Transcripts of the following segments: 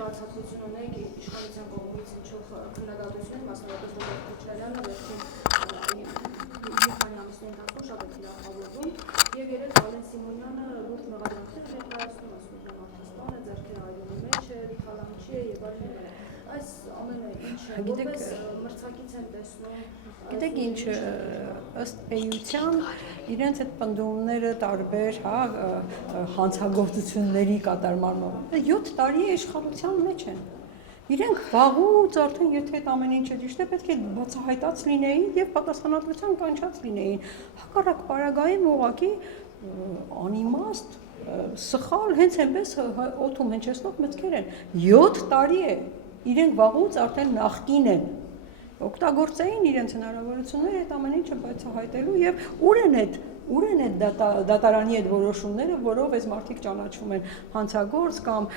բացատրություն ունեք իշխանության կողմից ինչով քննադատություն, մասնավորապես Ռոբերտ Քոչարյանը վերջին մի քանի ամիսների ընթացքում շատ է թիրախավորվում, եւ երեք Վալեն Սիմոնյանը լուրջ մեղադրանքներ է ներկայացնում, ասում է մարդասպան է, ձեռքերը այրելու մեջ է, վիթալանչի է եւ այլն։ Այս ամենը ինչ է, որպես մրցակից են տեսնում։ Գիտեք ինչ, ըստ էության իրենց այդ պնդումները տարբեր հանցագործությունների կատարման 7 տարի է իշխանության մեջ են։ Իրենք վաղուց արդեն եթե այդ ամեն ինչը ճիշտ է, պետք է բացահայտած լինեին եւ պատասխանատվության կանչած լինեին։ Հակառակ պարագայում ուղղակի անիմաստ, սխալ, հենց այնպես օդում հնչեցնող մտքեր են։ 7 տարի է։ Իրենք վաղուց արդեն նախկին են։ Օգտագործեին իրենց հնարավորությունները այդ ամեն ինչը բացահայտելու եւ ուր են այդ դատարանի այդ որոշումները, որով այս մարդիկ ճանաչվում են հանցագործ կամ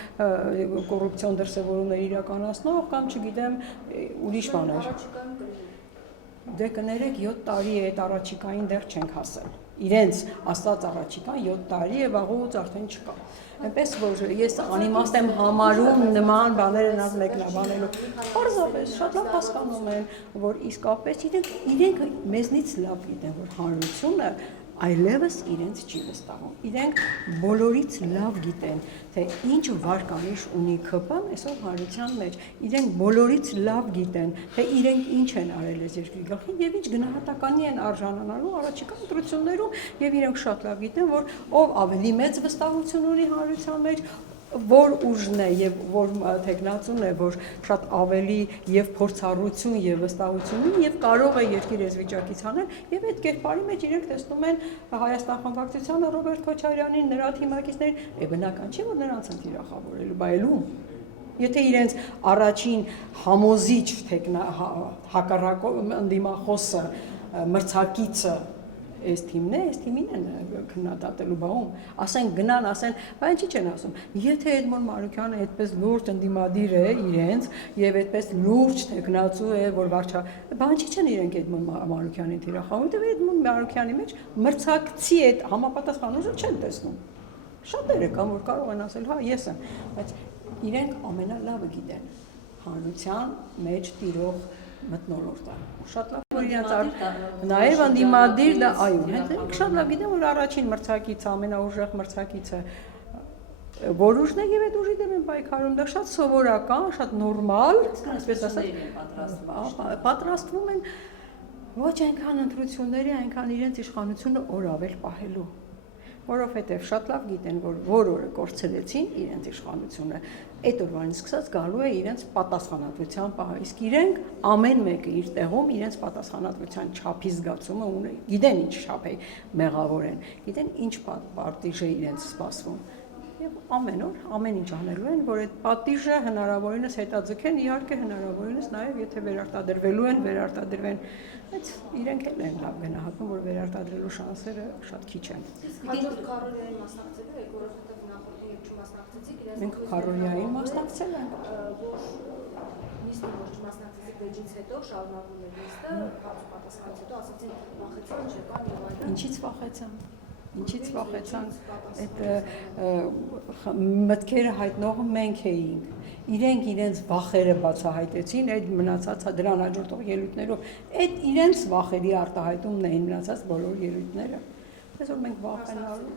կոռուպցիոն դրսևորումներ իրականացնող կամ չգիտեմ ուրիշ բաներ։ Դե կներեք 7 տարի է այդ առաջիկային դեռ չենք հասել։ Իրենց աստված առաջիկան 7 տարի է վաղուց արդեն չկա։ Այնպես որ ես անիմաստ եմ համարում նման բաները մեկնաբանելու։ Պարզապես շատ լավ հասկանում են, որ իսկապես իրենք մեզնից լավ գիտեն, որ հանրությունը այլևս իրենց չի վստահում։ Իրենք բոլորից լավ գիտեն, թե ինչ վարկանիշ ունի ԿՊ-ն այսօր հանրության մեջ։ Իրենք բոլորից լավ գիտեն, թե իրենք ինչ են արել այս երկրի գլխին եւ ինչ գնահատականի են արժանանալու առաջիկա ընտրություններում եւ իրենք շատ լավ գիտեն, որ ով ավելի մեծ վստահություն ունի հանրության մեջ, որ ուժն է եւ որ տեխնացուն է, որ շատ ավելի եւ փորձառություն եւ վստահություն ունի եւ կարող է երկիր այս վիճակից անել եւ այդ կերպարի մեջ իրենք տեսնում են Հայաստան խմբակցությանը Ռոբերտ Քոչարյանին, նրա թիմակիցներին, բնական չէ որ նրանց են թիրախավորելու, բայելում։ Եթե իրենց առաջին համոզիչ հակառակ ընդդիմախոսը մրցակիցը այս թիմն է, այս թիմին են քննադատելու բաղում, ասեն գնան, ասեն, բայց ինչ են ասում, եթե Էդմոն Մարուկյանը այդպես լուրջ ընդդիմադիր է իրենց եւ այդպես լուրջ տեխնացու է, որ վարչա, բան չի չեն իրենք Էդմոն Մարուկյանին թիրախավորում, դե Էդմոն Մարուկյանի մեջ մրցակցի այդ համապատասխան ուժը չեն տեսնում։ Շատերը կան, որ կարող են ասել, հա, ես եմ, բայց իրենք ամենալավը գիտեն հանրության մեջ տիրող մթնոլորտը։ Շատ լավ որ իրենց նաև անդիմադիր դա այո, հենց շատ լավ գիտեմ որ առաջին մրցակիցը, ամենաուժեղ մրցակիցը որ ուժն է եւ այդ ուժի դեմ են պայքարում, դա շատ սովորական, շատ նորմալ, այսպես ասած, պատրաստվում են ոչ այնքան ընտրությունների, այնքան իրենց իշխանությունը օր ավել պահելու։ Որովհետև շատ լավ գիտեն, որ օրը կորցրեցին իրենց իշխանությունը, այդ օրվանից սկսած գալու է իրենց պատասխանատվության պահը, իսկ իրենք ամեն մեկը իր տեղում իրենց պատասխանատվության չափի զգացումը ունեն, գիտեն ինչ չափ է մեղավոր են, գիտեն ինչ պատիժ է իրենց սպասվում։ Եվ ամեն օր ամեն ինչ անելու են, որ այդ պատիժը հնարավորինս հետաձգեն, իհարկե հնարավորինս նաև եթե վերարտադրվելու են, վերարտադրվեն, բայց իրենք էլ են լավ գնահատում, որ վերարտադրելու շանսերը շատ քիչ են։ Հաջորդ քարորիային մասնակցելու եք, որովհետև նախորդին երբ չմասնակցեցիք, մենք քարորիային մասնակցել ենք։ Նիստը որ չմասնակցեցիք վեճից հետո շարունակվում է նիստը, պատասխանից հետո ասացին վախեցան, չեկան եւ այլն։ Ինչից վախեցան։ Ինչից վախեցան, այդ մտքերը հայտնողը մենք էինք, իրենք իրենց վախերը բացահայտեցին, այդ մնացած դրան հաջորդող ելույթներով, այդ իրենց վախերի արտահայտումն էին մնացած բոլոր ելույթները, այսօր մենք վախենալու